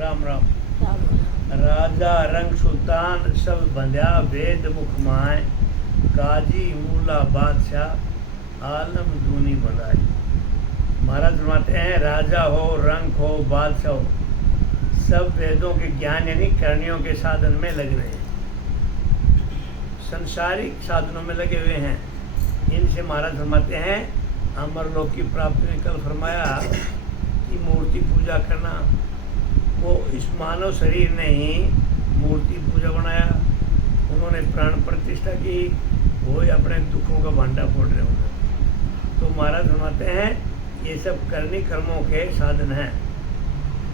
राम राम। राम। राजा रंग सुल्तान सब बंध्या वेद मुख माए, काजी मूला बादशाह आलम दूनी बनाए। महाराज फरमाते हैं राजा हो, रंग हो, बादशाह हो, सब वेदों के ज्ञान यानी करणियों के साधन में लग रहे हैं, संसारिक साधनों में लगे हुए हैं। इनसे महाराज फरमाते हैं अमरलोक की प्राप्ति में कल फरमाया कि मूर्ति पूजा करना, वो इस मानव शरीर ने ही मूर्ति पूजा बनाया, उन्होंने प्राण प्रतिष्ठा की, वो ही अपने दुखों का भांडा फोड़ रहे होंगे। तो महाराज फरमाते हैं ये सब करनी कर्मों के साधन हैं।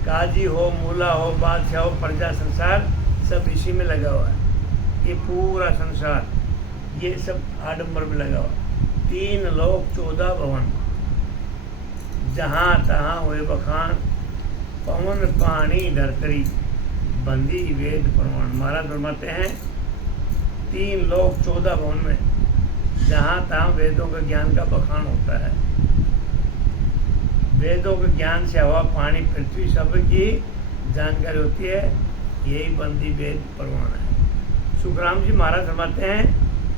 काजी हो, मूला हो, बादशाह हो, प्रजा, संसार सब इसी में लगा हुआ है। ये पूरा संसार ये सब आडंबर में लगा हुआ। 3 लोक 14 भवन, जहाँ तहाँ हुए बखान, पवन पानी धरतरी, बंदी वेद प्रमाण। महाराज फरमाते हैं 3 लोक 14 भवन में जहाँ तहाँ वेदों के ज्ञान का बखान होता है। वेदों के ज्ञान से हवा, पानी, पृथ्वी सब की जानकारी होती है, यही बंदी वेद प्रमाण है। सुखराम जी महाराज फरमाते हैं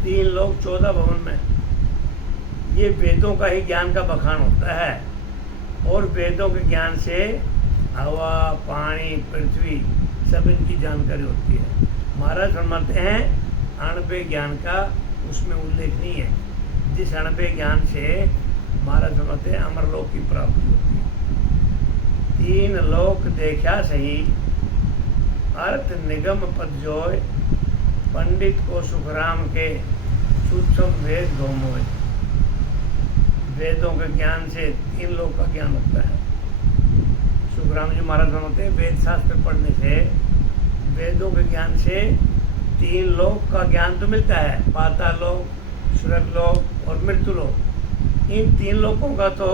3 लोक 14 भवन में ये वेदों का ही ज्ञान का बखान होता है, और वेदों के ज्ञान से हवा, पानी, पृथ्वी सब इनकी जानकारी होती है। महाराज फरमाते हैं अणपे ज्ञान का उसमें उल्लेख नहीं है, जिस अणपे ज्ञान से महाराज फरमाते हैं अमरलोक की प्राप्ति होती है। 3 लोक देखा सही, अर्थ निगम पद जोय, पंडित को सुखराम के सूक्ष्म वेद गौमोय। वेदों के ज्ञान से 3 लोक का ज्ञान होता है। सुखराम जी महाराज फरमाते हैं वेद शास्त्र पढ़ने से, वेदों के ज्ञान से 3 लोक का ज्ञान तो मिलता है, पाताल लोक, स्वर्ग लोक और मृत्यु लोक। इन 3 लोकों का तो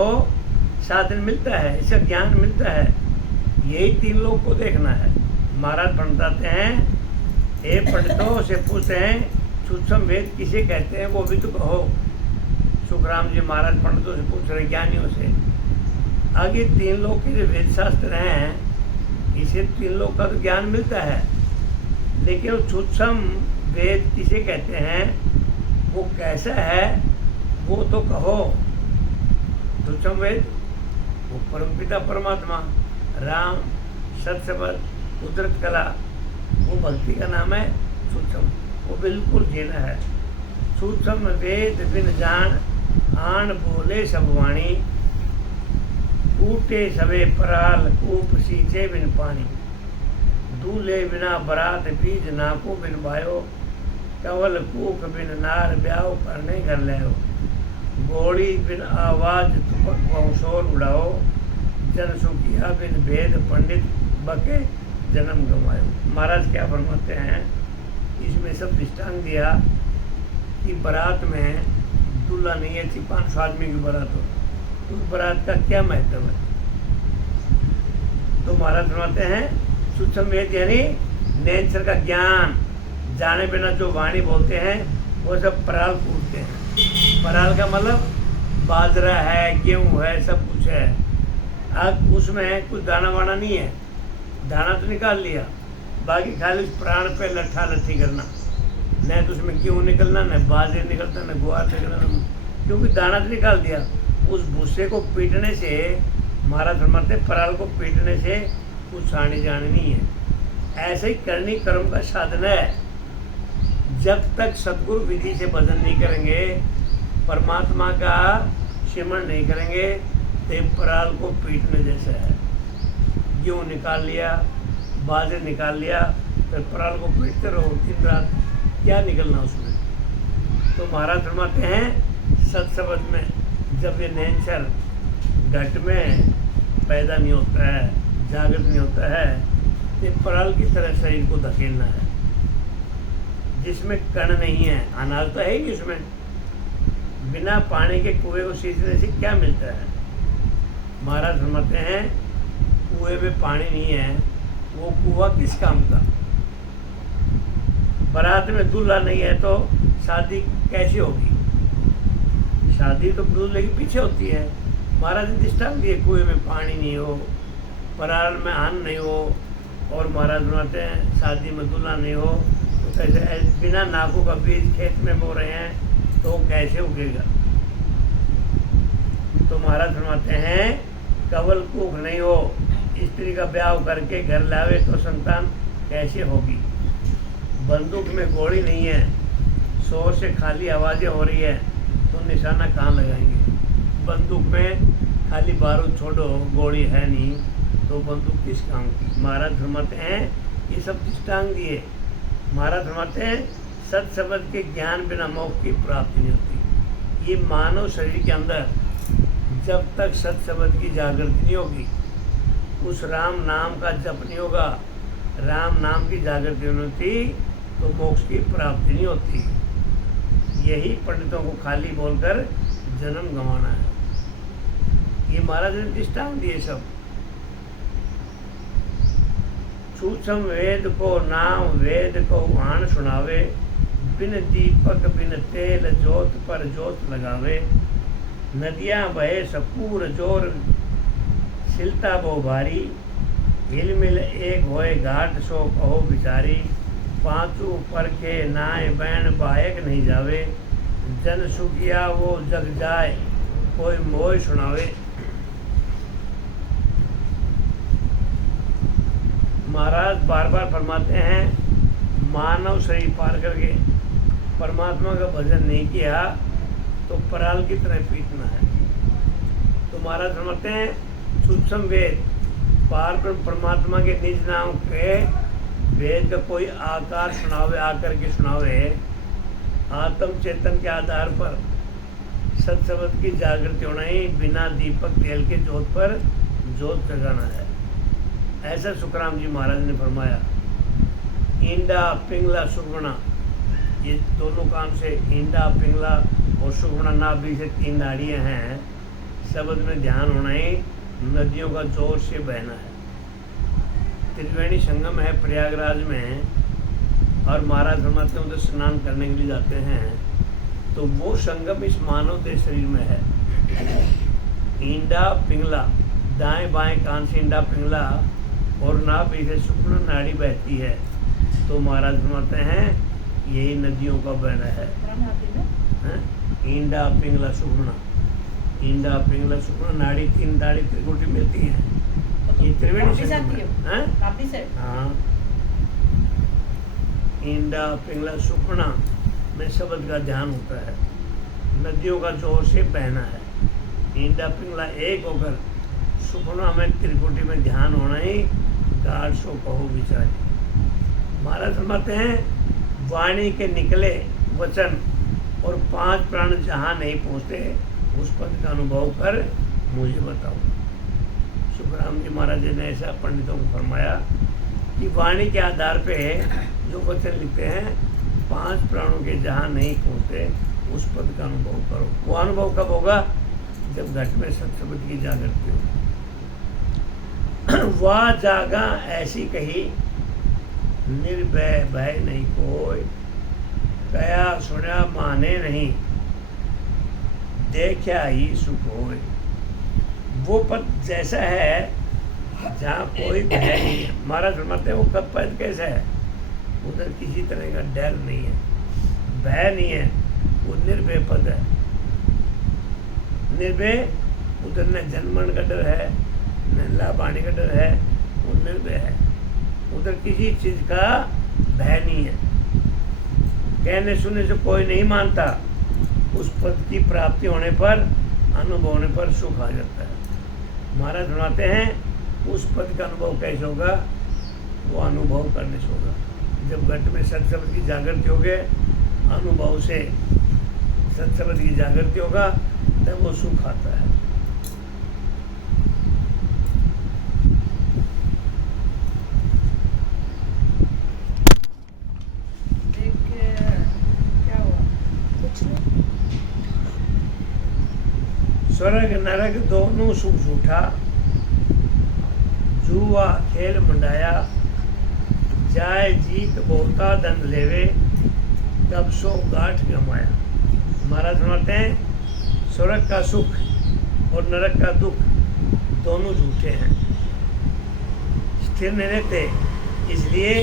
साधन मिलता है, इसका ज्ञान मिलता है, यही 3 लोक को देखना है। महाराज बताते हैं हे पंडितों से पूछते हैं सूक्ष्म वेद किसे कहते हैं, वो भी तो कहो। सुखराम जी महाराज पंडितों से पूछ रहे, ज्ञानियों से। आगे 3 लोक के जो वेद शास्त्र हैं, इसे 3 लोक का तो ज्ञान मिलता है, लेकिन वो सूक्ष्म वेद किसे कहते हैं, वो कैसा है वो तो कहो। सूक्ष्म वेद वो परमपिता परमात्मा, राम, सत्सबल, कुदरत कला, वो भक्ति का नाम है सूक्ष्म, वो बिल्कुल जीना है। सूक्ष्म वेद बिन जान, आन बोले सब वाणी, कूटे सबे पराल, कूप सींचे बिन पानी, दूल्हे बिना बरात बीज, नाको बिन बायो, कवल कूक बिन नार, ब्याह करने घर ले, घोड़ी बिन आवाज तुपक बौसोर उड़ाओ, जन सुखिया बिन भेद, पंडित बके जन्म गंवायो। महाराज क्या फरमाते हैं, इसमें सब दृष्टांत दिया कि बारात में दूल्हा नहीं है, 500 आदमी की बारात हो, उस बारात का क्या महत्व है। तो महाराज फरमाते हैं सूक्ष्म वेद यानी नेचर का ज्ञान, जाने बिना जो वाणी बोलते हैं वो सब पराल कूटते हैं। पराल का मतलब बाजरा है, गेहूँ है, सब कुछ है, अब उसमें कुछ दाना वाना नहीं है, दाना तो निकाल लिया, बाकी खाली प्राण पे लट्ठा लट्ठी करना, न तो उसमें गेहूँ निकलना, न बाजरे निकलता, न गुआर निकलना, क्योंकि दाना तो निकाल दिया। उस भूसे को पीटने से, महाराज फरमाते पराल को पीटने से कुछ आने जाने नहीं है। ऐसे ही करनी कर्म का साधन है। जब तक सदगुरु विधि से भजन नहीं करेंगे, परमात्मा का सिमरण नहीं करेंगे, तो पराल को पीटने जैसा है। गेहूँ निकाल लिया, बाजरे निकाल लिया, फिर पराल को पीटते रहो दिन रात, क्या निकलना उसमें। तो महाराज फरमाते हैं सत्सबद में जब ये नेचर घट में पैदा नहीं होता है, जागृत नहीं होता है, तो पराल की तरह शरीर को धकेलना है, जिसमें कण नहीं है, अनाज तो है ही नहीं उसमें। बिना पानी के कुएं को सींचने से क्या मिलता है। महाराज फरमाते हैं कुएं में पानी नहीं है, वो कुआं किस काम का। बारात में दूल्हा नहीं है तो शादी कैसे होगी, शादी तो दूल्हे के पीछे होती है। महाराज ने दृष्टांत दिए, कुएं में पानी नहीं हो, पराल में अन्न नहीं हो, और महाराज बनाते हैं शादी में दूल्हा नहीं हो तो कैसे, बिना नाकों का बीज खेत में बो रहे हैं तो कैसे उगेगा। तो महाराज फरमाते हैं कवल कुख नहीं हो, स्त्री का ब्याह करके घर लावे तो संतान कैसे होगी। बंदूक में गोली नहीं है, शोर से खाली आवाज़ें हो रही है तो निशाना कहाँ लगाएंगे। बंदूक में खाली बारूद छोड़ो, गोली है नहीं तो बंदूक किस काम की। महाराज फरमाते हैं ये सब दृष्टांत दिए। महाराज फरमाते हैं सत शब्द के ज्ञान बिना मोक्ष की प्राप्ति नहीं होती। ये मानव शरीर के अंदर जब तक सत शब्द की जागृति नहीं होगी, उस राम नाम का जप नहीं होगा, राम नाम की जागृति नहीं होती तो मोक्ष की प्राप्ति नहीं होती। यही पंडितों को खाली बोलकर जन्म गंवाना है। ये महाराज ने दृष्टांत दिए सब। सूक्ष्म वेद को नाम वेद को आन सुनावे, बिन दीपक बिन तेल जोत पर जोत लगावे। नदियाँ बहे सपूर जोर सिलता बो भारी, हिल मिल एक होए घाट सो कहो बिचारी। पांचू पर के नाय बैन बायक नहीं जावे, जन सुखिया वो जग जाए कोई मोह सुनावे। महाराज बार बार फरमाते हैं मानव शरीर पार करके परमात्मा का भजन नहीं किया तो पराल की तरह पीटना है। तो महाराज फरमाते हैं सूक्ष्म वेद पार ब्रह्म परमात्मा के निज नाम के वेद का कोई आकार सुनावे, आकर के सुनावे, आत्म चेतन के आधार पर सत शब्द की जागृति होना ही बिना दीपक तेल के जोत पर जोत जगाना है। ऐसा सुखराम जी महाराज ने फरमाया। ईंडा पिंगला सुगुणा, ये दोनों काम से ईंडा पिंगला और सुगुणा नाभि से 3 नाड़ियाँ हैं। शब्द में ध्यान होना ही नदियों का जोर से बहना है। त्रिवेणी संगम है प्रयागराज में और महाराज फरमाते हैं उधर स्नान करने के लिए जाते हैं तो वो संगम इस मानव देह शरीर में है। ईंडा पिंगला, दाएं बाएं कान से ईंडा पिंगला और नाभि से सुखना नाड़ी बहती है। तो महाराज फरमाते हैं यही नदियों का बहना है। ईंडा पिंगला सुखना, ईंडा पिंगला सुखना नाड़ी, 3 नाड़ी त्रिकुटी मिलती है। ये त्रिवेणी संगम है। हाँ, ईंडा पिंगला सुखना में शब्द का ध्यान होता है। नदियों का जोर से बहना है। ईंडा पिंगला एक होकर सुखना में त्रिकुटी में ध्यान होना ही गाढ़ सो कहो विचारी। महाराज फरमाते हैं वाणी के निकले वचन और 5 प्राण जहाँ नहीं पहुँचते उस पद का अनुभव कर मुझे बताओ। सुखराम जी महाराज ने ऐसा पंडितों को फरमाया कि वाणी के आधार पे जो वचन लिखते हैं 5 प्राणों के जहाँ नहीं पहुँचते उस पद का अनुभव करो। वो अनुभव कब होगा? जब घट में सत्सबद की जागृति हो। वाह जागा ऐसी कही निर्भय भय नहीं कोई, कया सुना माने नहीं देखा ही सुख होए। वो पद जैसा है जहाँ कोई भय नहीं है। महाराज फरमाते हैं वो कब पद कैसा है? उधर किसी तरह का डर नहीं है, भय नहीं है, वो निर्भय पद है। निर्भय उधर न जन्मन का डर है न लाभानी का डर है, वो निर्भय है। उधर किसी चीज का भय नहीं है। कहने सुनने से कोई नहीं मानता। उस पद की प्राप्ति होने पर, अनुभव होने पर सुख आ जाता है। महाराज फरमाते हैं उस पद का अनुभव कैसे होगा? वो अनुभव करने से होगा। जब घट में सत्शब्द की जागृति हो गए, अनुभव से सत्शब्द की जागृति होगा तब वो सुख आता है। स्वर्ग नरक दोनों सुख झूठा, जुआ खेल मंडाया, जाय जीत बहुता दंड लेवे, तब सो गाठ गमाया। महाराज फरमाते हैं स्वर्ग का सुख और नरक का दुख दोनों झूठे हैं, स्थिर नहीं रहते। इसलिए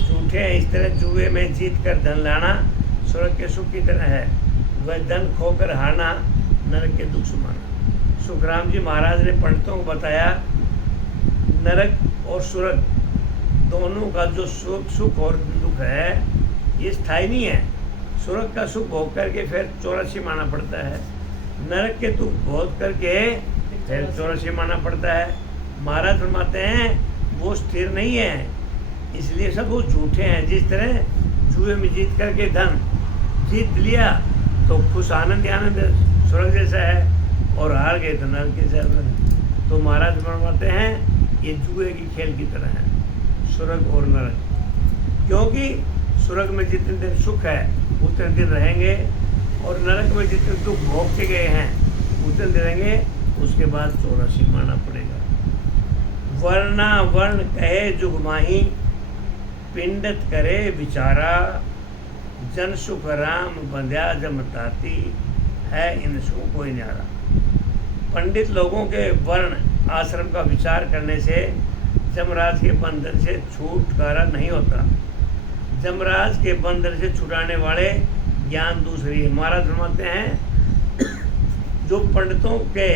झूठे हैं। इस तरह जुए में जीत कर धन लाना स्वर्ग के सुख की तरह है, वह धन खोकर हारना नरक के दुख समाना। सुखराम जी महाराज ने पंडितों को बताया, नरक और स्वर्ग दोनों का जो सुख और दुख है ये स्थायी नहीं है। स्वर्ग का सुख भोग करके फिर 84 माना पड़ता है, नरक के दुख भोग करके फिर 84 माना पड़ता है। महाराज फरमाते हैं वो स्थिर नहीं है, इसलिए सब वो झूठे हैं। जिस तरह जुए में जीत करके धन जीत लिया तो खुश आनंद आनंद स्वर्ग जैसा है, और हार गए तो नरक के जैसा। तो महाराज फरमाते हैं ये जुए की खेल की तरह है स्वर्ग और नरक, क्योंकि स्वर्ग में जितने दिन सुख है उतने दिन रहेंगे, और नरक में जितने दुख भोग के गए हैं उतने दिन रहेंगे, उसके बाद 84 माना पड़ेगा। वर्णा वर्ण कहे जुग माही, पिंडत करे विचारा, जन सुख राम बंध्या जमताती, है इन सुख कोई न्यारा। पंडित लोगों के वर्ण आश्रम का विचार करने से जमराज के बंधन से छुटकारा नहीं होता। जमराज के बंधन से छुटाने वाले ज्ञान दूसरी है। महाराज फरमाते हैं जो पंडितों के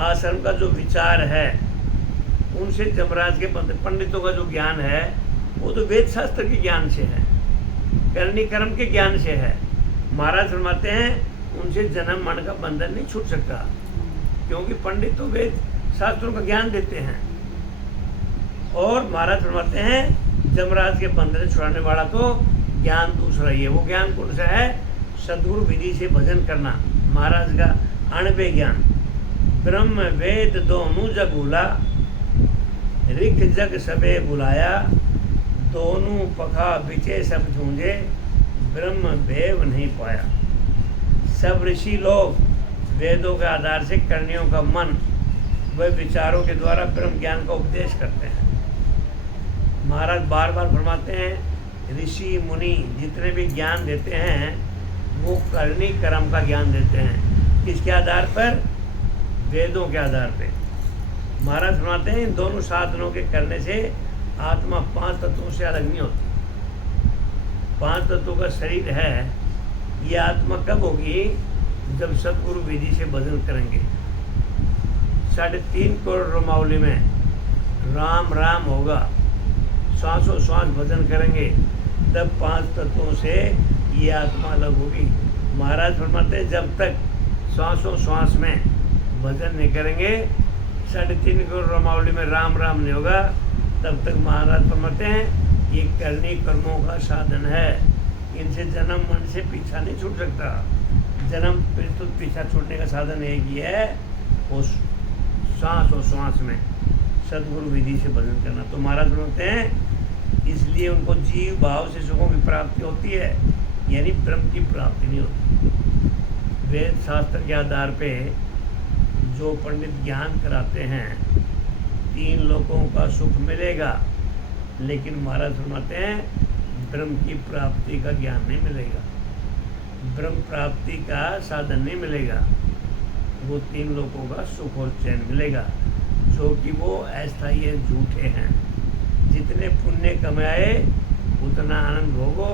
आश्रम का जो विचार है उनसे जमराज के बंधन, पंडितों का जो ज्ञान है वो तो वेद शास्त्र के ज्ञान से है, करनी कर्म के ज्ञान से है। महाराज फरमाते हैं उनसे जन्म मरण का बंधन नहीं छूट सकता, क्योंकि पंडित तो वेद शास्त्रों का ज्ञान देते हैं। और महाराज फरमाते हैं जमराज के बंधन छुड़ाने वाला तो ज्ञान दूसरा ही है। वो ज्ञान कौन सा है? सद्गुरु विधि से भजन करना, महाराज का अणबे ज्ञान। ब्रह्म वेद दोनों जग भूला, ऋख जग सबे बुलाया, दोनों पखा बिचे सब झूंझे, ब्रह्म भेव नहीं पाया। सब ऋषि लोग वेदों के आधार से करनियों का मन व विचारों के द्वारा ब्रह्म ज्ञान का उपदेश करते हैं। महाराज बार बार फरमाते हैं ऋषि मुनि जितने भी ज्ञान देते हैं वो करनी कर्म का ज्ञान देते हैं। किसके आधार पर? वेदों के आधार पे। महाराज फरमाते हैं इन दोनों साधनों के करने से आत्मा 5 तत्वों से अलग नहीं होती। 5 तत्वों का शरीर है, ये आत्मा कब होगी? जब सतगुरु विधि से भजन करेंगे। 3.5 करोड़ रोमावली में राम राम होगा, श्वासों श्वास भजन करेंगे, तब 5 तत्वों से ये आत्मा अलग होगी। महाराज फरमाते हैं जब तक श्वासों श्वास में भजन नहीं करेंगे, 3.5 करोड़ रोमावली में राम राम नहीं होगा, तब तक महाराज फरमाते हैं ये करनी कर्मों का साधन है। इनसे जन्म मन से पीछा नहीं छूट सकता। जन्म तो पीछा छूटने का साधन एक ही है, उस सांस और श्वास में सद्गुरु विधि से भजन करना। तो महाराज बोलते हैं इसलिए उनको जीव भाव से सुखों की प्राप्ति होती है, यानी ब्रह्म की प्राप्ति नहीं होती। वेद शास्त्र के आधार पे जो पंडित ज्ञान कराते हैं 3 लोगों का सुख मिलेगा, लेकिन महाराज फरमाते हैं ब्रह्म की प्राप्ति का ज्ञान नहीं मिलेगा, ब्रह्म प्राप्ति का साधन नहीं मिलेगा। वो 3 लोगों का सुख और चैन मिलेगा, जो कि वो अस्थायी है, झूठे हैं। जितने पुण्य कमाए उतना आनंद भोगो,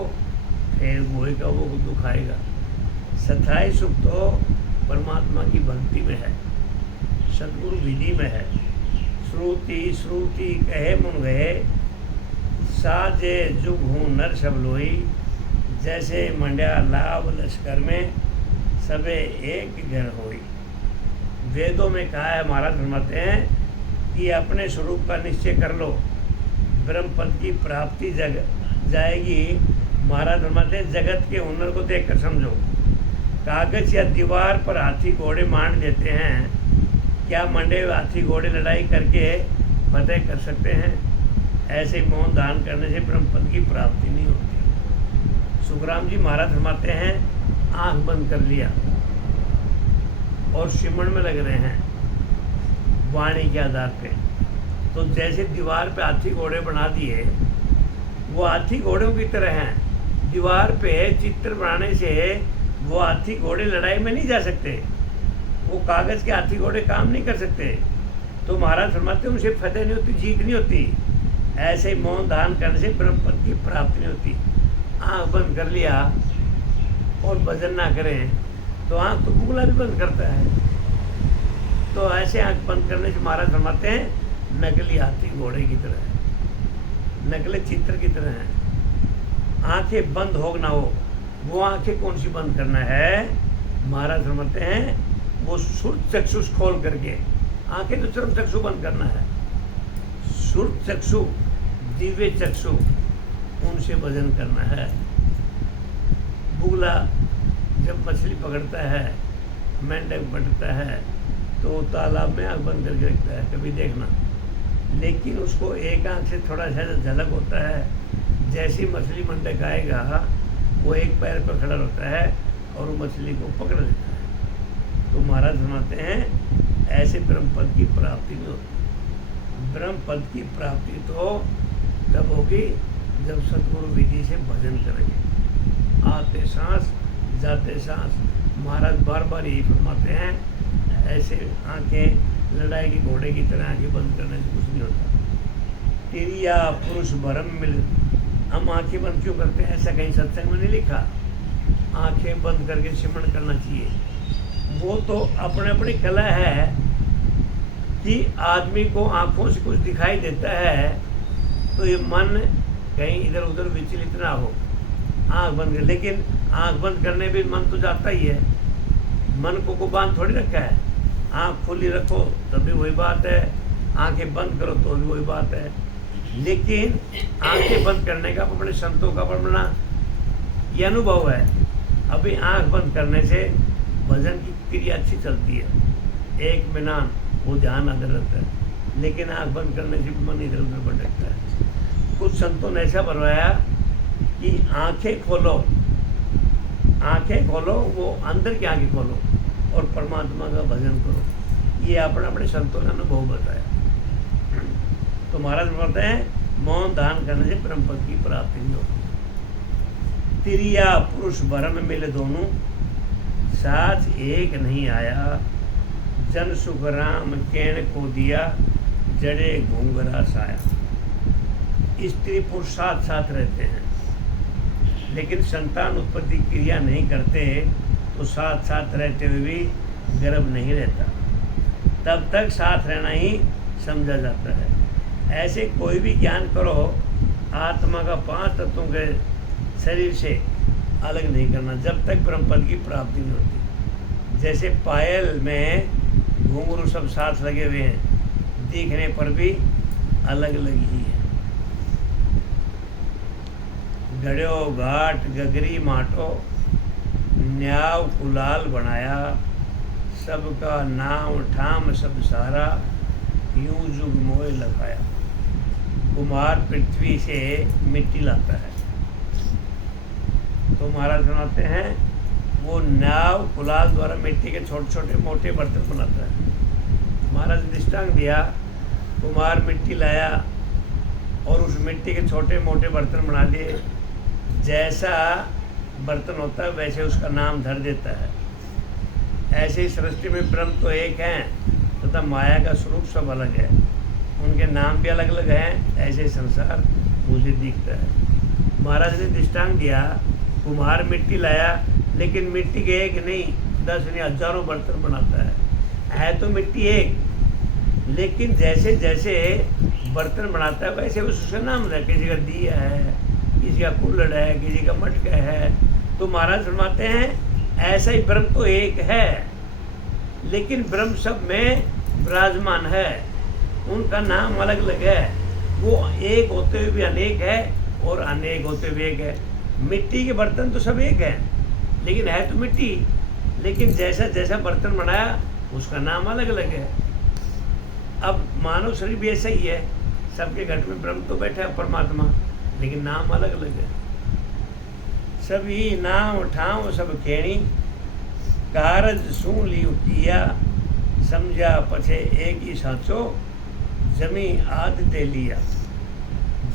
फिर वही का वो दुख आएगा। स्थायी सुख तो परमात्मा की भक्ति में है, सद्गुरु विधि में है। श्रुति श्रुति कहे मुन गए, साजे जुग हूँ नर सब लोई, जैसे मंड्या लाभ लश्कर में सबे एक घर होई। वेदों में कहा है, महाराज फरमाते हैं कि अपने स्वरूप का निश्चय कर लो, ब्रह्म पद की प्राप्ति जग जाएगी। महाराज फरमाते हैं जगत के हुनर को देखकर समझो। कागज या दीवार पर हाथी घोड़े मान देते हैं, क्या मंडे हाथी घोड़े लड़ाई करके फतेह कर सकते हैं? ऐसे मौन दान करने से ब्रह्म पद की प्राप्ति नहीं होती। सुखराम जी महाराज फरमाते हैं आंख बंद कर लिया और सिमरन में लग रहे हैं वाणी के आधार पे, तो जैसे दीवार पे हाथी घोड़े बना दिए, वो हाथी घोड़ों की तरह हैं। दीवार पे चित्र बनाने से वो हाथी घोड़े लड़ाई में नहीं जा सकते, वो कागज़ के हाथी घोड़े काम नहीं कर सकते। तो महाराज फरमाते हैं उनसे फतेह नहीं होती, जीत नहीं होती। ऐसे ही मौन धारण करने से ब्रह्म पद की प्राप्ति नहीं होती। आँख बंद कर लिया और भजन ना करें तो आँख तो बुगला भी बंद करता है। तो ऐसे आँख बंद करने से महाराज फरमाते हैं नकली हाथी घोड़े की तरह है, नकली चित्र की तरह है। आंखें बंद हो ना हो, वो आंखें कौन सी बंद करना है? महाराज फरमाते हैं वो सुर चक्षुष खोल करके, आंखें तो चरम चक्षु बंद करना है। सुर चक्षु, दिव्य चक्षु, उनसे भजन करना है। बुगला जब मछली पकड़ता है, मेंढक पकड़ता है तो तालाब में आँख बंद करके रखता है, कभी देखना। लेकिन उसको एक आँख से थोड़ा सा झलक होता है, जैसी मछली मेंढक आएगा वो एक पैर पर खड़ा होता है और वो मछली को पकड़ लेता है। तो महाराज फरमाते हैं ऐसे ब्रह्म पद की प्राप्ति नहीं होती। ब्रह्म पद की प्राप्ति तो तब होगी जब सतगुरु विधि से भजन करेंगे। आते सांस जाते सांस, महाराज बार बार यही फरमाते हैं ऐसे आंखें लड़ाई के घोड़े की तरह आंखें बंद करने से कुछ नहीं होता। तिरिया पुरुष भरम मिल, हम आंखें बंद क्यों करते हैं? ऐसा कहीं सत्संग में नहीं लिखा। आंखें बंद करके सिमरन करना चाहिए। वो तो अपने अपनी कला है कि आदमी को आंखों से कुछ दिखाई देता है तो ये मन कहीं इधर उधर विचलित ना हो, आंख बंद कर। लेकिन आंख बंद करने भी मन तो जाता ही है, मन को बांध थोड़ी रखा है। आंख खुली रखो तब भी वही बात है, आंखें बंद करो तो भी वही बात है। लेकिन आंखें बंद करने का अपने संतों का अपना ये अनुभव है। अभी आंख बंद करने से भजन की क्रिया अच्छी चलती है, एक मिनान वो ध्यान अदर रहता है। लेकिन आंख बंद करने से मन इधर उधर भटकता है। कुछ संतों ने ऐसा बनवाया कि आंखें खोलो, आंखें खोलो, वो अंदर की आंखें खोलो और परमात्मा का भजन करो। ये अपने अपने संतों ने अनुभव बताया। तो महाराज बोलते हैं मौन दान करने से ब्रह्म पद की प्राप्ति नहीं होती। तिरिया पुरुष भरम मिले दोनों, साथ एक नहीं आया। जन सुख राम केण को दिया, जड़े घूंघरा साया। स्त्री पुरुष साथ साथ रहते हैं, लेकिन संतान उत्पत्ति क्रिया नहीं करते तो साथ साथ रहते हुए भी गर्भ नहीं रहता। तब तक साथ रहना ही समझा जाता है। ऐसे कोई भी ज्ञान करो, आत्मा का 5 तत्वों के शरीर से अलग नहीं करना जब तक ब्रह्म पद की प्राप्ति नहीं होती। जैसे पायल में घुंघरू सब साथ लगे हुए हैं, दिखने पर भी अलग अलग ही है। गड़ो घाट गगरी माटो, न्याव कुलाल बनाया। सबका नाम ठाम सब सारा, यूं जुग मोह लगाया। कुमार पृथ्वी से मिट्टी लाता है तो महाराज बनाते हैं वो नाव कुलाल द्वारा मिट्टी के छोटे छोटे मोटे बर्तन बनाता है। महाराज ने दृष्टांत दिया, कुमार मिट्टी लाया और उस मिट्टी के छोटे मोटे बर्तन बना दिए। जैसा बर्तन होता है वैसे उसका नाम धर देता है। ऐसे ही सृष्टि में ब्रह्म तो एक हैं तथा माया का स्वरूप सब अलग है, उनके नाम भी अलग अलग हैं। ऐसे ही संसार मुझे दिखता है। महाराज ने दृष्टांत दिया, कुम्हार मिट्टी लाया लेकिन मिट्टी के एक नहीं 10 नहीं हजारों बर्तन बनाता है तो मिट्टी एक, लेकिन जैसे जैसे बर्तन बनाता है वैसे उसका नाम है। किसी का दिया है, किसी का कुल्हड़ है, किसी का मटका है। तो महाराज फरमाते हैं ऐसा ही ब्रह्म तो एक है, लेकिन ब्रह्म सब में विराजमान है, उनका नाम अलग अलग है। वो एक होते हुए भी अनेक है और अनेक होते हुए एक है। मिट्टी के बर्तन तो सब एक है लेकिन है तो मिट्टी, लेकिन जैसा जैसा बर्तन बनाया उसका नाम अलग अलग है। अब मानव शरीर भी ऐसा ही है, सबके घट में ब्रह्म तो बैठा है परमात्मा, लेकिन नाम अलग अलग है। सभी नाम ठाव सब खेणी, कारज सू लियो किया। समझा पछे एक ही साचो, जमी आद दे लिया।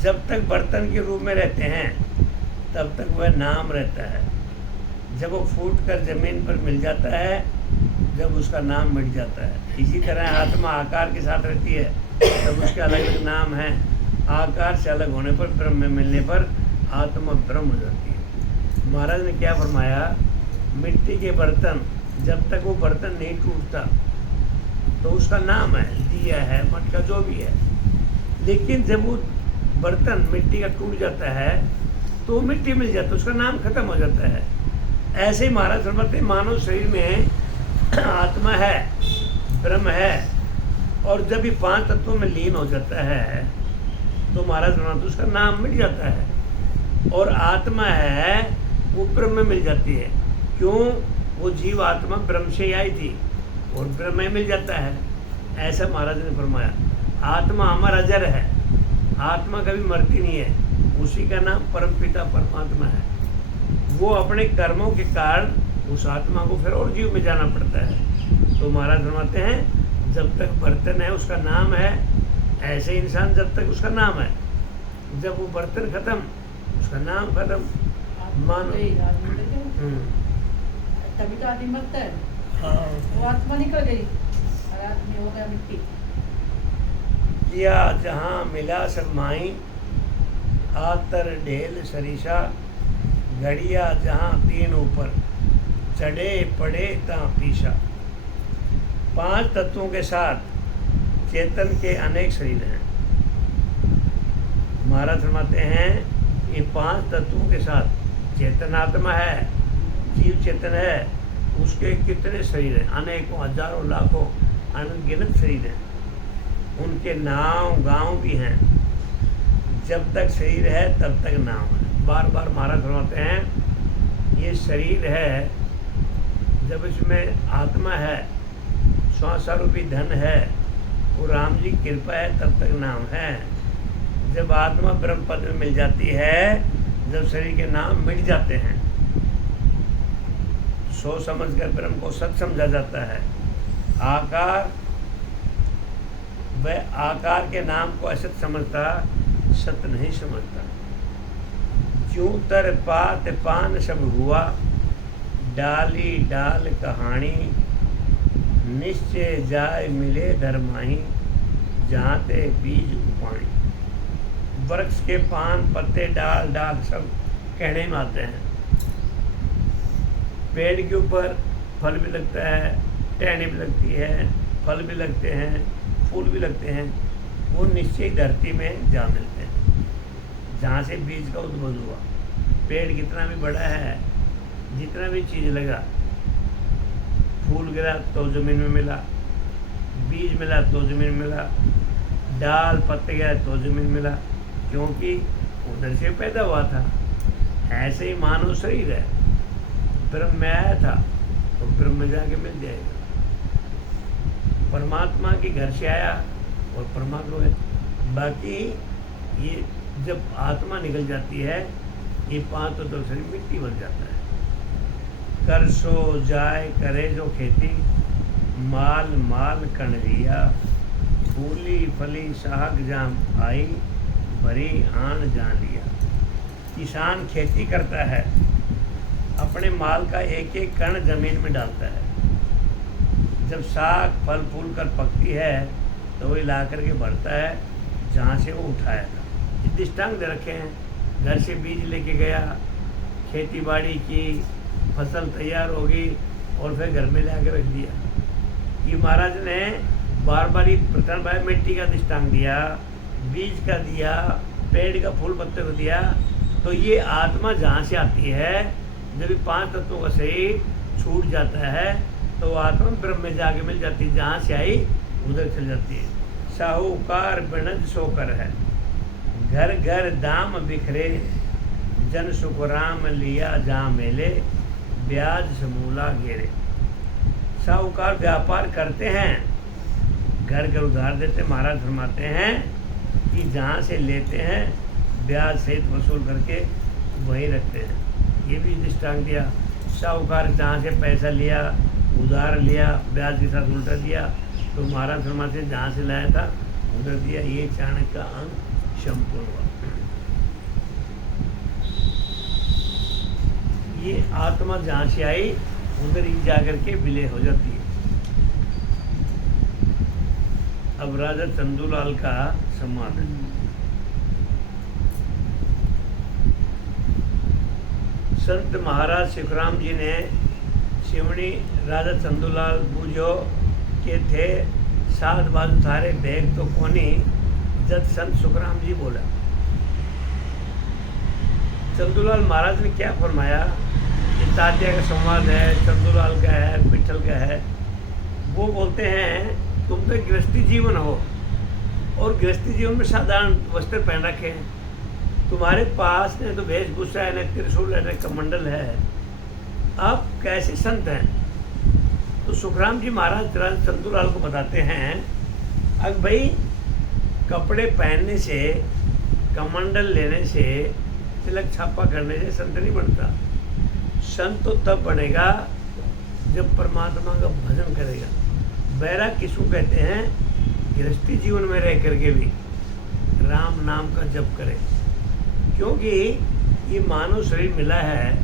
जब तक बर्तन के रूप में रहते हैं तब तक वह नाम रहता है। जब वो फूट कर जमीन पर मिल जाता है, जब उसका नाम मिट जाता है। इसी तरह आत्मा आकार के साथ रहती है तब उसके अलग अलग नाम हैं। आकार से अलग होने पर, ब्रह्म में मिलने पर आत्मा ब्रह्म हो जाती है। महाराज ने क्या फरमाया, मिट्टी के बर्तन, जब तक वो बर्तन नहीं टूटता तो उसका नाम है, दिया है, मटका, जो भी है। लेकिन जब वो बर्तन मिट्टी का टूट जाता है तो मिट्टी मिल जाता है, उसका नाम खत्म हो जाता है। ऐसे ही महाराज फरमाते हैं, मानव शरीर में आत्मा है, ब्रह्म है, और जब ये 5 तत्वों में लीन हो जाता है तो महाराज फरमाते उसका नाम मिट जाता है, और आत्मा है वो ब्रह्म में मिल जाती है। क्यों? वो जीव आत्मा ब्रह्म से ही आई थी और ब्रह्म में मिल जाता है। ऐसा महाराज ने फरमाया। आत्मा अमर अजर है, आत्मा कभी मरती नहीं है, उसी का नाम परमपिता परमात्मा है। वो अपने कर्मों के कारण उस आत्मा को फिर और जीव में जाना पड़ता है। तो महाराज फरमाते हैं, जब तक बर्तन है उसका नाम है, ऐसे इंसान जब तक उसका नाम है, जब वो बर्तन खत्म उसका नाम खत्म। मानो तभी तो आदमी मरता है। हाँ। वो आत्मा निकल गई और आदमी हो गया मिट्टी। किया जहाँ मिला सब माई, आतर ढेल सरीसा, घड़िया जहाँ 3 ऊपर, चढ़े पड़े ता पीछा। 5 तत्वों के साथ चेतन के अनेक शरीर हैं। महाराज फरमाते हैं, ये 5 तत्वों के साथ चेतन आत्मा है, जीव चेतन है, उसके कितने शरीर हैं, अनेकों, हजारों, लाखों, अनगिनत शरीर हैं। उनके नाम गांव भी हैं। जब तक शरीर है तब तक नाम है। बार बार महाराज फरमाते हैं, ये शरीर है, जब इसमें आत्मा है, श्वासा रूपी धन है, वो राम जी की कृपा है, तब तक नाम है। जब आत्मा ब्रह्म पद में मिल जाती है, जब शरीर के नाम मिट जाते हैं, सोच समझ कर ब्रह्म को सत समझा जाता है। आकार, वह आकार के नाम को असत समझता, सत्य नहीं समझता। ज्यों तर पात पान सब हुआ, डाली डाल कहानी, निश्चय जाय मिले धर्माही, जहाँ ते बीज उपाणी। वृक्ष के पान, पत्ते, डाल डाल सब कहने में आते हैं। पेड़ के ऊपर फल भी लगता है, टहनी भी लगती है, फल भी लगते हैं, फूल भी लगते हैं। वो निश्चय धरती में जा मिलते हैं, जहाँ से बीज का उद्भव हुआ। पेड़ कितना भी बड़ा है, जितना भी चीज़ लगा, फूल गिरा तो ज़मीन में मिला, बीज मिला तो ज़मीन में मिला, डाल पत्ते गिरा तो ज़मीन मिला, क्योंकि उधर से पैदा हुआ था। ऐसे ही मानव शरीर है, ब्रह्म में आया था तो ब्रह्म में जाके मिल जाएगा। परमात्मा के घर से आया और परमात्मा है। बाकी ये जब आत्मा निकल जाती है, ये 5 तो शरीर मिट्टी बन जाता है। कर सो जाए करे जो खेती, माल माल कण लिया, फूली फली साग जाम आई, भरी आन जान लिया। किसान खेती करता है, अपने माल का एक एक कण जमीन में डालता है। जब साग फल फूल कर पकती है तो वो ला करके भरता है जहाँ से वो उठाया था। ये दृष्टांत दे रखे हैं। घर से बीज लेके गया, खेती बाड़ी की, फसल तैयार होगी और फिर घर में ला के रख दिया। ये महाराज ने बार बार ही प्रथम भाई मिट्टी का दृष्टांत दिया, बीज का दिया, पेड़ का फूल पत्ते को दिया। तो ये आत्मा जहाँ से आती है, जब ये 5 तत्वों का शरीर छूट जाता है तो आत्मा ब्रह्म में जाके मिल जाती है। जहाँ से आई उधर चल जाती है। साहूकार बनज सोकर है, घर घर दाम बिखरे, जन सुख राम लिया जहाँ मेले, ब्याज समूला घेरे। साहूकार व्यापार करते हैं, घर घर उधार देते। महाराज फरमाते हैं कि जहाँ से लेते हैं ब्याज सहित वसूल करके वहीं रखते हैं। ये भी दृष्टांत दिया। साहूकार जहाँ से पैसा लिया, उधार लिया, ब्याज के साथ उल्टा दिया, तो महाराज फरमाते हैं जहाँ से लाया था उधर दिया। ये चाणक्य का अंग संपूर्ण हुआ। ये आत्मा जहाँ से आई उधर ही जाकर के विलय हो जाती है। अब राजा चंदूलाल का संवाद है। संत महाराज सुखराम जी ने शिवनी राजा चंदूलाल बूझो के थे, सात बाजू थारे बैग तो कोनी, जब संत सुखराम जी बोला। चंदूलाल महाराज ने क्या फरमाया, ये तात्या का संवाद है, चंदूलाल का है, विठल का है। वो बोलते हैं तुम तो गृहस्थी जीवन हो और गृहस्थी जीवन में साधारण वस्त्र पहन रखे हैं, तुम्हारे पास न तो वेशभूषा है, न त्रिशूल है, न कमंडल है, आप कैसे संत हैं? तो सुखराम जी महाराज राजा चंदूलाल को बताते हैं, अब भाई कपड़े पहनने से, कमंडल लेने से, तिलक छापा करने से संत नहीं बनता। संत तो तब बनेगा जब परमात्मा का भजन करेगा। बैराग किसको कहते हैं? गृहस्थी जीवन में रह करके भी राम नाम का जप करे, क्योंकि ये मानव शरीर मिला है।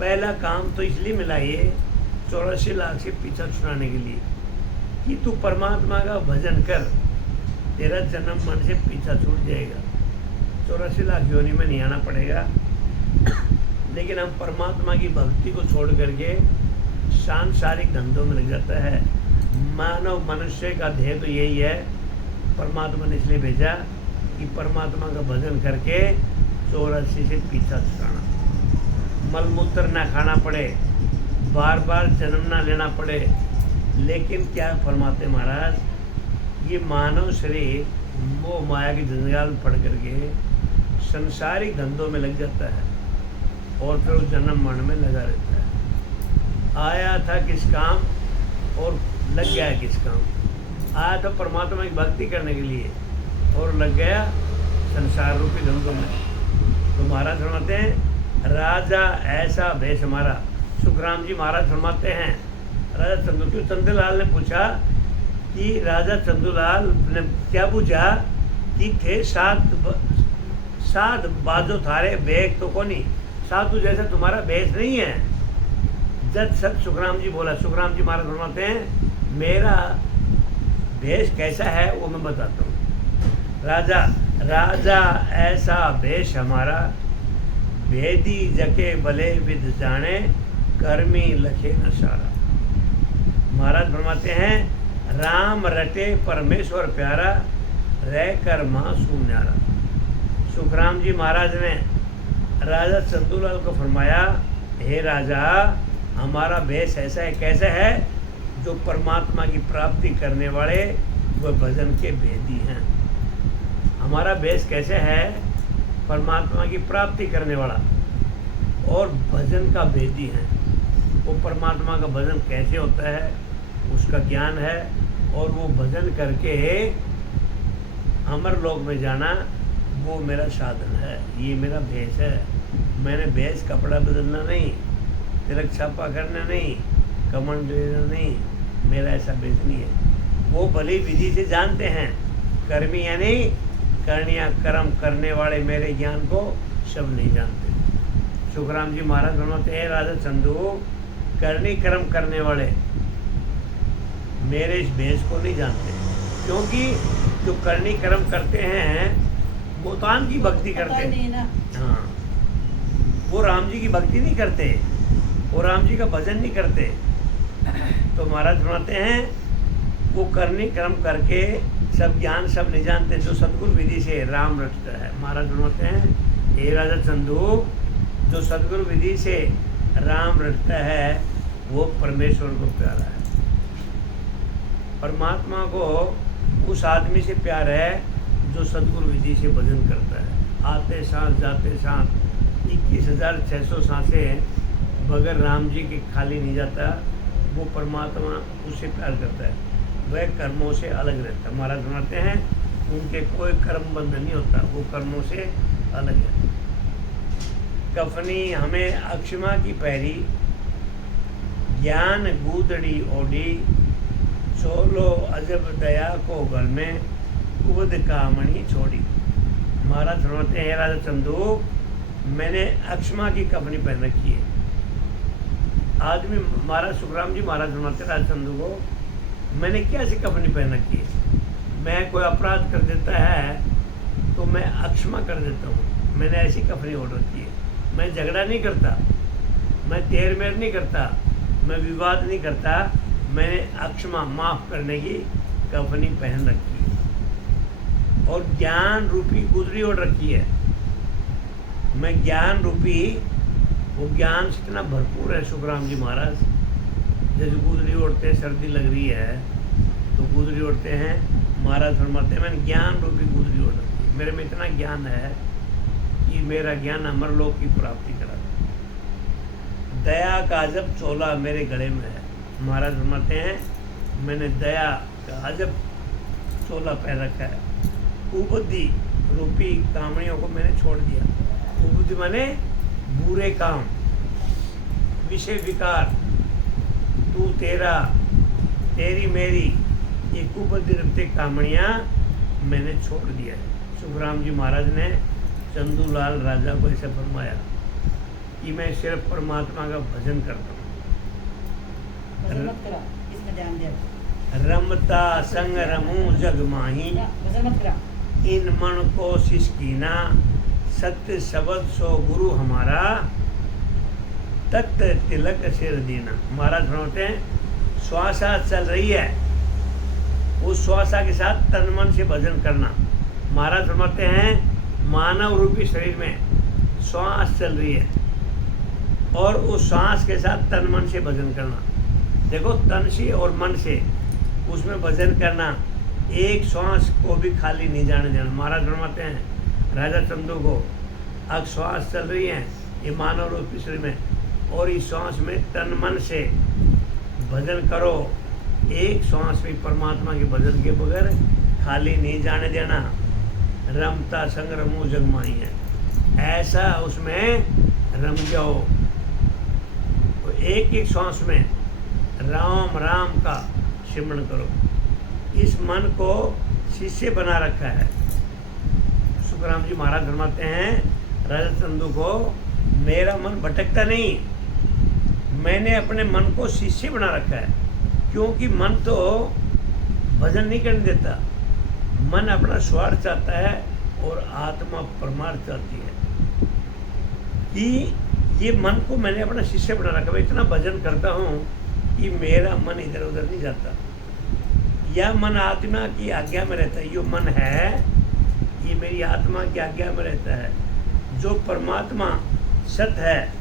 पहला काम तो इसलिए मिला ये 84 लाख से पीछा छुड़ाने के लिए कि तू परमात्मा का भजन कर, तेरा जन्म मन से पीछा छूट जाएगा। 84 लाख योनि में नहीं आना पड़ेगा। लेकिन हम परमात्मा की भक्ति को छोड़ करके सांसारिक धंधों में लग जाता है। मानव मनुष्य का ध्येय तो यही है, परमात्मा ने इसलिए भेजा कि परमात्मा का भजन करके 84 से पीछा छुड़ाना, मलमूत्र ना खाना पड़े, बार बार जन्म ना लेना पड़े। लेकिन क्या फरमाते महाराज, ये मानव शरीर मोह माया के जंजाल में पड़ करके संसारिक धंधों में लग जाता है और फिर उस जन्म मरण में लगा रहता है। आया था किस काम और लग गया किस काम? आया था परमात्मा की भक्ति करने के लिए और लग गया संसार रूपी धंधों में। तो महाराज फरमाते हैं, राजा ऐसा भेष हमारा। सुखराम जी महाराज फरमाते हैं, राजा चंदूलाल ने पूछा कि राजा चंदूलाल ने क्या पूछा कि थे सात बाजो थारे बेग तो कोनी, साधु जैसा तुम्हारा भेष नहीं है। जब सत सुखराम जी बोला, सुखराम जी महाराज फरमाते हैं, मेरा भेष कैसा है वो मैं बताता हूँ। राजा ऐसा भेष हमारा, भेदी जके भले विद जाने, कर्मी लखे न सारा। महाराज फरमाते हैं, राम रटे परमेश्वर प्यारा, रह कर माँ सुन्यारा। सुखराम जी महाराज ने राजा चंदूलाल को फरमाया, हे राजा, हमारा भेष ऐसा है, कैसा है? जो परमात्मा की प्राप्ति करने वाले वह भजन के भेदी हैं। हमारा भेष कैसे है? परमात्मा की प्राप्ति करने वाला और भजन का भेदी है। वो परमात्मा का भजन कैसे होता है उसका ज्ञान है, और वो भजन करके अमर लोक में जाना वो मेरा साधन है, ये मेरा भेष है। मैंने भेष कपड़ा बदलना नहीं, तिलक छापा करना नहीं, कमंड लेना नहीं, मेरा ऐसा भेष नहीं है। वो भली विधि से जानते हैं, कर्मी यानी कर्णिया कर्म करने वाले मेरे ज्ञान को सब नहीं जानते। सुखराम जी महाराज फरमाते हैं, राजा चंदू, करनी कर्म करने वाले मेरे इस भेष को नहीं जानते, क्योंकि जो करनी कर्म करते हैं वो तान की भक्ति करते हैं। हाँ, वो राम जी की भक्ति नहीं करते, वो राम जी का भजन नहीं करते। तो महाराज फरमाते हैं, वो करनी कर्म करके सब ज्ञान सब नहीं जानते, जो सदगुरु विधि से राम रचता है। महाराज फरमाते हैं, हे राजा चंदू, जो सदगुरु विधि से राम रचता है वो परमेश्वर को प्यारा है। परमात्मा को उस आदमी से प्यार है जो सदगुरु विधि से भजन करता है। आते सांस जाते सांस 21,600 सांसें बगैर राम जी के खाली नहीं जाता। वो परमात्मा उससे प्यार करता है, वह कर्मों से अलग रहता है। महाराज सुनाते हैं, उनके कोई कर्म बंधन नहीं होता, वो कर्मों से अलग है। कफनी हमें अक्षमा की पैरी, ज्ञान गूदड़ी ओढ़ी, चोलो अजब दया को गल में, कुबद कामणी छोड़ी। महाराज फरमाते हैं, राजा चंदू, मैंने अक्षमा की कफनी पहन रखी है। आदमी महाराज सुखराम जी महाराज फरमाते हैं, राजा चंदू को, मैंने क्या सी कफनी पहन रखी है? मैं कोई अपराध कर देता है तो मैं अक्षमा कर देता हूँ, मैंने ऐसी कफनी ओढ़ रखी है। मैं झगड़ा नहीं करता, मैं तेर मेर नहीं करता, मैं विवाद नहीं करता। मैंने अक्षमा माफ करने की कफनी पहन रखी है और ज्ञान रूपी गुदरी ओढ़ रखी है। मैं ज्ञान रूपी, वो ज्ञान से इतना भरपूर है सुखराम जी महाराज। जैसे गुदरी ओढ़ते हैं, सर्दी लग रही है तो गुदरी ओढ़ते हैं, महाराज फरमाते हैं मैंने ज्ञान रूपी गुदरी ओढ़ रखी है। मेरे में इतना ज्ञान है कि मेरा ज्ञान अमरलोक की प्राप्ति करा। दया का अजब चोला मेरे गले में है। महाराज फरमाते हैं मैंने दया का अजब चोला पहन रखा है। कुबुद्धि रूपी कामड़ियों को मैंने छोड़ दिया। कुबुद्धि माने बुरे काम, विषय विकार, तू तेरा, तेरी मेरी, ये कुबुद्धि रूपी कामड़ियाँ मैंने छोड़ दिया है। सुखराम जी महाराज ने चंदूलाल राजा को ऐसे फरमाया कि मैं सिर्फ परमात्मा का भजन करता हूँ। भजन मत करा, इसमें ध्यान दे। रमता संग रमू जग माही, भजन मत करा। इन मन को सिसकीना, सत्य शब्द सो गुरु हमारा, तत्व तिलक सिर दीना। महाराज फरमाते हैं श्वासा चल रही है, उस श्वासा के साथ तन मन से भजन करना। महाराज फरमाते हैं मानव रूपी शरीर में श्वास चल रही है और उस श्वास के साथ तन मन से भजन करना। देखो तन से और मन से उसमें भजन करना, एक श्वास को भी खाली नहीं जाने देना। महाराज फरमाते हैं राजा चंदू को, अब श्वास चल रही है ये मानव रूपी शरीर में, और इस श्वास में तन मन से भजन करो, एक श्वास भी परमात्मा के भजन के बगैर खाली नहीं जाने देना। रमता संग रमू जगमाई है, ऐसा उसमें रम जाओ। एक एक श्वास में राम राम का सिमरण करो। इस मन को शिष्य बना रखा है। सुखराम जी महाराज फरमाते हैं राजा चंदू को, मेरा मन भटकता नहीं, मैंने अपने मन को शिष्य बना रखा है। क्योंकि मन तो भजन नहीं करने देता, मन अपना स्वार्थ चाहता है और आत्मा परमार्थ चाहती है। कि ये मन को मैंने अपना शिष्य बना रखा है, इतना भजन करता हूँ कि मेरा मन इधर उधर नहीं जाता। यह मन आत्मा की आज्ञा में रहता है। ये मन है, ये मेरी आत्मा की आज्ञा में रहता है। जो परमात्मा सत्य है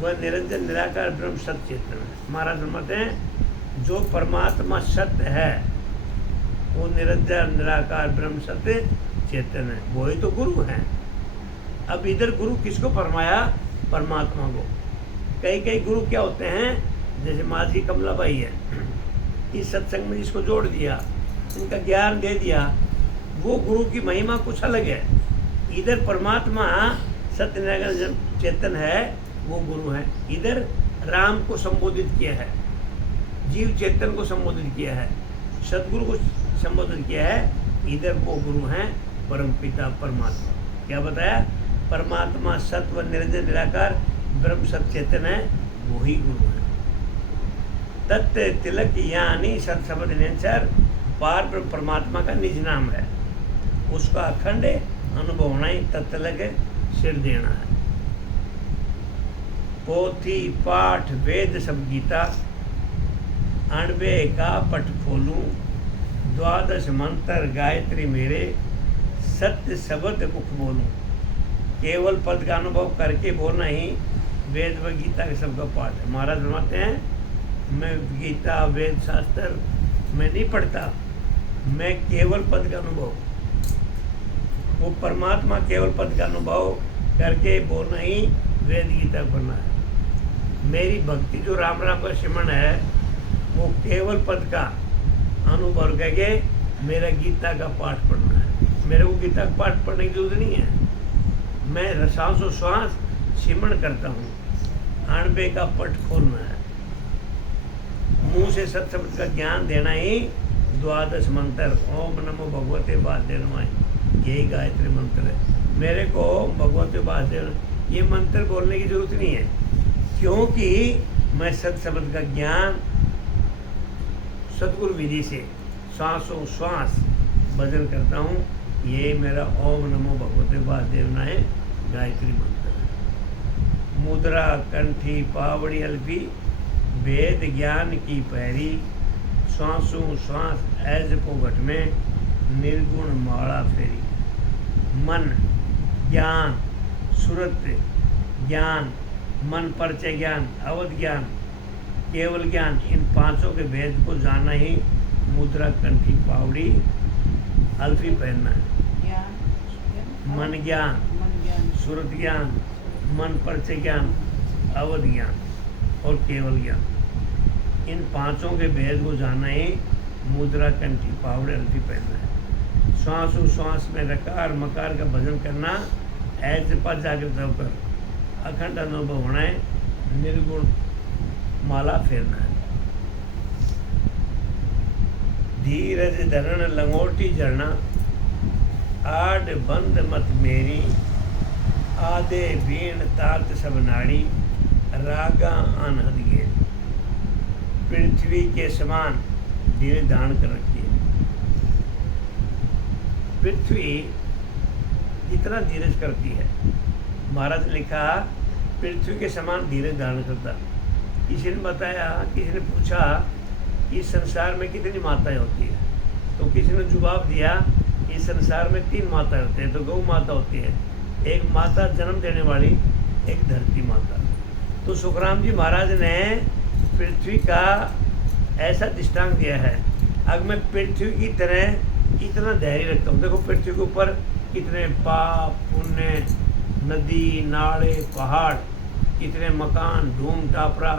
वह निरंजन निराकार ब्रह्म सत्य चेतन है। महाराज फरमाते हैं जो परमात्मा सत्य है वो निरंजन निराकार ब्रह्म सत्य चेतन है, वही तो गुरु है। अब इधर गुरु किसको फरमाया? परमात्मा को। कई कई गुरु क्या होते हैं, जैसे माजी कमलाबाई है, इस सत्संग में जिसको जोड़ दिया, इनका ज्ञान दे दिया, वो गुरु की महिमा कुछ अलग है। इधर परमात्मा सत्य निराकार चेतन है, वो गुरु है। इधर राम को संबोधित किया है, जीव चेतन को संबोधित किया है, सदगुरु को संबोधित किया है। इधर वो गुरु हैं परम पिता परमात्मा। क्या बताया? परमात्मा सत्व निरंजन निराकार ब्रह्म सत्य चेतन है, वही गुरु है। तत्व तिलक यानी सत्शब्द निरंतर पार ब्रह्म परमात्मा का निज नाम है। उसका अखंड अनुभव होना ही तत्तिलक सिर देना है। पोथी पाठ वेद सब गीता, अणबे का पट खोलूं, द्वादश मंत्र गायत्री मेरे, सत्य शब्द मुख बोलूं। केवल पद का अनुभव करके बोलना ही वेद व गीता के सबका पाठ है। महाराज फरमाते हैं मैं गीता वेद शास्त्र मैं नहीं पढ़ता, मैं केवल पद का अनुभव, वो परमात्मा केवल पद का अनुभव करके बोलना ही वेद गीता पढ़ना है। मेरी भक्ति जो राम राम का सिमरन है वो केवल पद का अनुभव करके मेरा गीता का पाठ पढ़ना है। मेरे को गीता का पाठ पढ़ने की जरूरत नहीं है, मैं सांसों श्वास सिमरन करता हूँ। अणबे का पट खोलना है, मुंह से सत शब्द का ज्ञान देना ही द्वादश मंत्र, ओम नमो भगवते वासुदेवाय, यही गायत्री मंत्र है। मेरे को भगवते वासुदेव ये मंत्र बोलने की जरूरत नहीं है, क्योंकि मैं सत शब्द का ज्ञान सदगुरु विधि से श्वासों श्वास भजन करता हूँ। ये मेरा ओम नमो भगवते वासुदेवाय गायत्री मंत्र है। मुद्रा कंठी पावड़ी अल्फी वेद ज्ञान की पैरी श्वासों श्वास ऐज पोघट में निर्गुण माला फेरी। मन ज्ञान सुरत ज्ञान मन परिचय ज्ञान अवध ज्ञान केवल ज्ञान, इन पांचों के भेद को जानना ही मुद्रा कंठी पावड़ी अल्फी पहनना है। मन ज्ञान सुरत ज्ञान मन परिचय ज्ञान अवध ज्ञान और केवल ज्ञान, इन पांचों के भेद को जानना ही मुद्रा कंठी पावड़े अल्फी पहनना है। श्वास श्वास में रकार मकार का भजन करना, ऐसे पर जागृत होकर अखंड अनुभव होना है, निर्गुण माला फेरना है। धीरज धरण लंगोटी झरना आड बंद मत मेरी, आधे बीण तात सब नाड़ी रागा अनहद गेर। पृथ्वी के समान धीरज धारण कर रखिए। पृथ्वी इतना धीरज करती है, महाराज ने लिखा पृथ्वी के समान धीरज धारण करता। किसी ने बताया, किसी ने पूछा कि संसार में कितनी माताएं होती है, तो किसी ने जवाब दिया इस संसार में 3 माताएं होती हैं। तो गौ माता होती है, एक माता जन्म देने वाली, एक धरती माता। तो सुखराम जी महाराज ने पृथ्वी का ऐसा दृष्टांत दिया है, अगर मैं पृथ्वी की तरह इतना धैर्य रखता हूँ। देखो पृथ्वी के ऊपर कितने पाप पुण्य, नदी नाले पहाड़, कितने मकान धूम टापरा,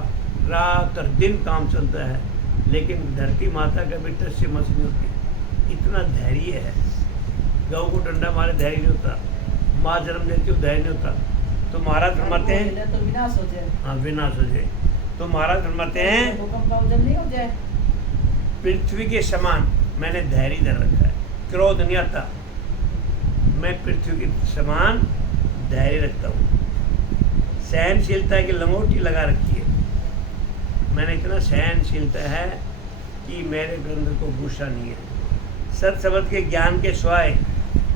रात और दिन काम चलता है, लेकिन धरती माता का भी टस से मस नहीं होती। इतना धैर्य है। गौ को डंडा मारे धैर्य नहीं होता, माँ जन्म देती हो धैर्य नहीं होता। तो महाराज फरमाते हैं तो विनाश हो जाए। हाँ विनाश हो जाए। तो महाराज फरमाते हैं भूकंप का उदय नहीं हो जाए। पृथ्वी के समान मैंने धैर्य धर रखा है, क्रोध नहीं आता। मैं पृथ्वी के समान धैर्य रखता हूँ। सहनशीलता की लंगोटी लगा रखी है। मैंने इतना सहनशीलता है कि मेरे अंदर को गुस्सा नहीं है। सत शब्द के ज्ञान के स्वाय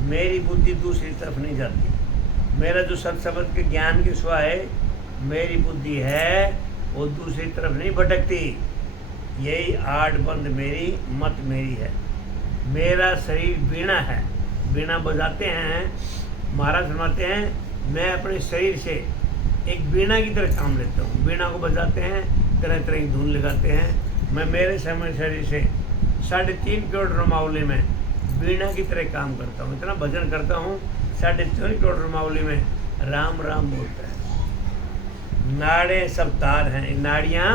मेरी बुद्धि दूसरी तरफ नहीं जाती। मेरा जो सत शब्द के ज्ञान के स्वाय मेरी बुद्धि है वो दूसरी तरफ नहीं भटकती। यही आठ बंद मेरी मत मेरी है। मेरा शरीर वीणा है, वीणा बजाते हैं। महाराज फरमाते हैं मैं अपने शरीर से एक वीणा की तरह काम लेता हूँ। वीणा को बजाते हैं, तरह तरह की धुन लगाते हैं। मैं मेरे समय शरीर से 3.5 करोड़ रमावली में वीणा की तरह काम करता हूँ। इतना भजन करता हूँ, 3.5 करोड़ रमावली में राम राम बोलता है। नाड़े सब तार हैं, नाड़ियाँ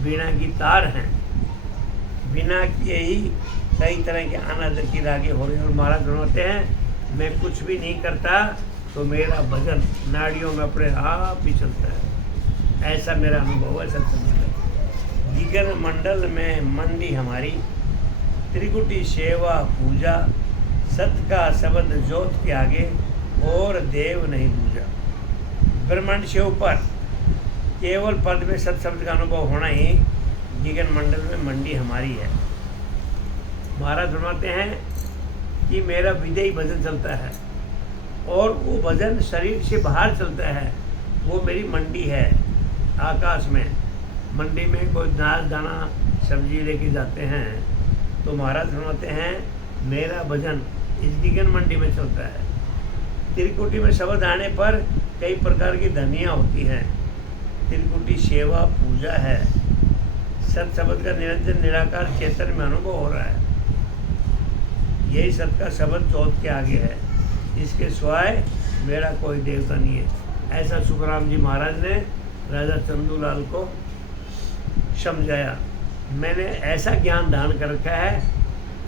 वीणा की तार हैं। बिना किए ही कई तरह के अनादर की रागे हो रही। और महाराज फरमाते हैं मैं कुछ भी नहीं करता तो मेरा भजन नाड़ियों में अपने आप ही चलता है। ऐसा मेरा अनुभव है। सत्संग जिगर मंडल में मंडी हमारी, त्रिकुटी सेवा पूजा, सत का शब्द ज्योत के आगे और देव नहीं पूजा। ब्रह्मांड से ऊपर केवल पद में सत शब्द का अनुभव होना ही जिगर मंडल में मंडी हमारी है। महाराज फरमाते हैं कि मेरा विदेही भजन चलता है और वो भजन शरीर से बाहर चलता है। वो मेरी मंडी है। आकाश में मंडी में कोई नाच दाना सब्जी लेके जाते हैं तो महाराज फरमाते हैं मेरा भजन इस दिगन मंडी में चलता है। त्रिकुटी में शब्द आने पर कई प्रकार की धनिया होती हैं। त्रिकुटी सेवा पूजा है। सत शब्द का निरंजन निराकार चेतन में अनुभव हो रहा है। यही सत का शब्द चौथ के आगे है। इसके सिवाय मेरा कोई देवता नहीं है। ऐसा सुखराम जी महाराज ने राजा चंदूलाल को समझाया। मैंने ऐसा ज्ञान धारण कर रखा है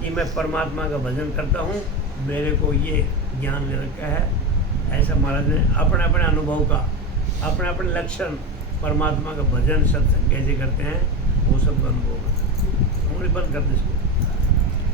कि मैं परमात्मा का भजन करता हूँ, मेरे को ये ज्ञान ले रखा है। ऐसा महाराज ने अपने अपने अनुभव का, अपने अपने लक्षण, परमात्मा का भजन सत्संग कैसे करते हैं वो सब अनुभव करते हैं। उंगली बंद कर दीजिए।